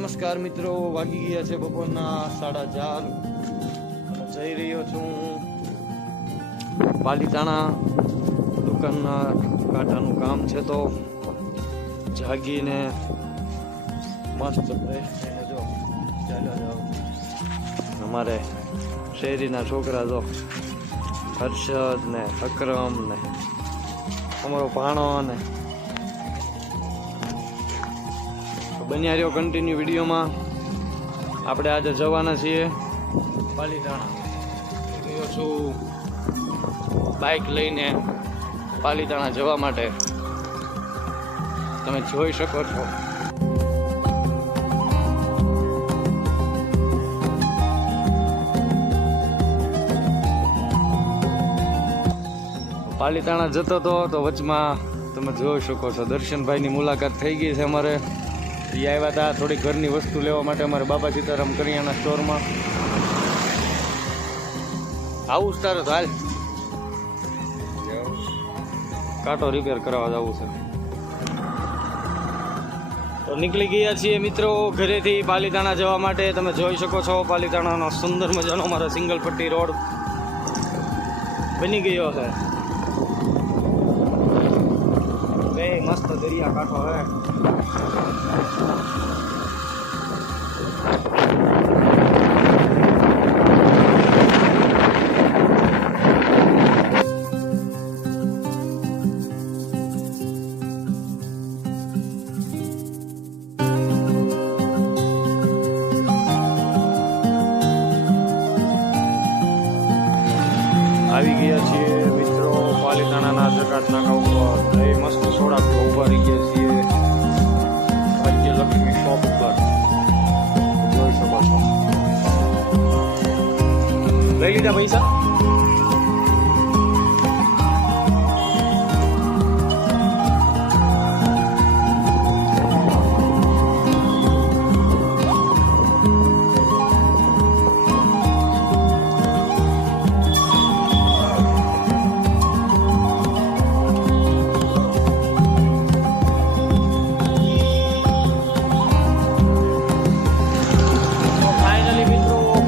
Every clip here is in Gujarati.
નમસ્કાર મિત્રો, વાગી ગયા છે બપોરના 4:30. જઈ રહ્યો છું પાલીતાણા. દુકાનના કાંટાનું કામ છે તો જાગીને મસ્ત ફ્રેશ થઈને જો ચાલ્યો જાઓ. અમારે શેરીના છોકરા જો હર્ષદ ને અકરમ ને અમારો ભાણો ને બન્યા રહ્યો કન્ટિન્યુ વિડીયોમાં. આપણે આજે જવાના છીએ પાલીતાણા. ગયો છું બાઇક લઈને પાલીતાણા જવા માટે. તમે જોઈ શકો છો પાલીતાણા જતો હતો તો વચમાં તમે જોઈ શકો છો દર્શનભાઈની મુલાકાત થઈ ગઈ છે. અમારે એ આવ્યા હતા થોડી ઘરની વસ્તુ લેવા માટે અમારે બાબા સીતારામ કરિયાણા સ્ટોરમાં. આવું જ તારે તો હાલ કાંટો રિપેર કરાવવા જવું છે. તો નીકળી ગયા છીએ મિત્રો ઘરેથી પાલીતાણા જવા માટે. તમે જોઈ શકો છો પાલીતાણાનો સુંદર મજાનો અમારો સિંગલ પટ્ટી રોડ બની ગયો છે. બે મસ્ત દરિયા કાંઠો હે. આવી ગયા છીએ મિત્રો પાલીતાણાના જકાતનાકા ઉપર. એ મસ્ત સોડા ઉભા રહી ગયા છીએ ભાગ્યલક્ષ્મી શોપ ઉપર. જોઈ શકો છો. લઈ લીધા પૈસા?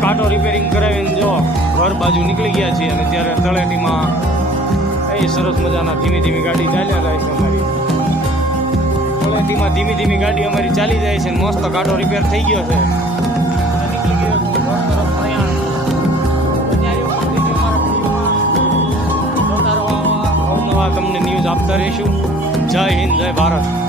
કાંટો રિપેરિંગ કરાવીને જો ઘર બાજુ નીકળી ગયા છીએ. અને ત્યારે તળેટીમાં એ સરસ મજાના ધીમી ધીમી ગાડી ચાલ્યા જાય છે અમારી. તળેટીમાં ધીમી ધીમી ગાડી અમારી ચાલી જાય છે. મસ્ત કાંટો રિપેર થઈ ગયો છે. નીકળી ગયો છું તરફ પ્રયાણ. અવનવા તમને ન્યૂઝ આપતા રહીશું. જય હિન્દ, જય ભારત.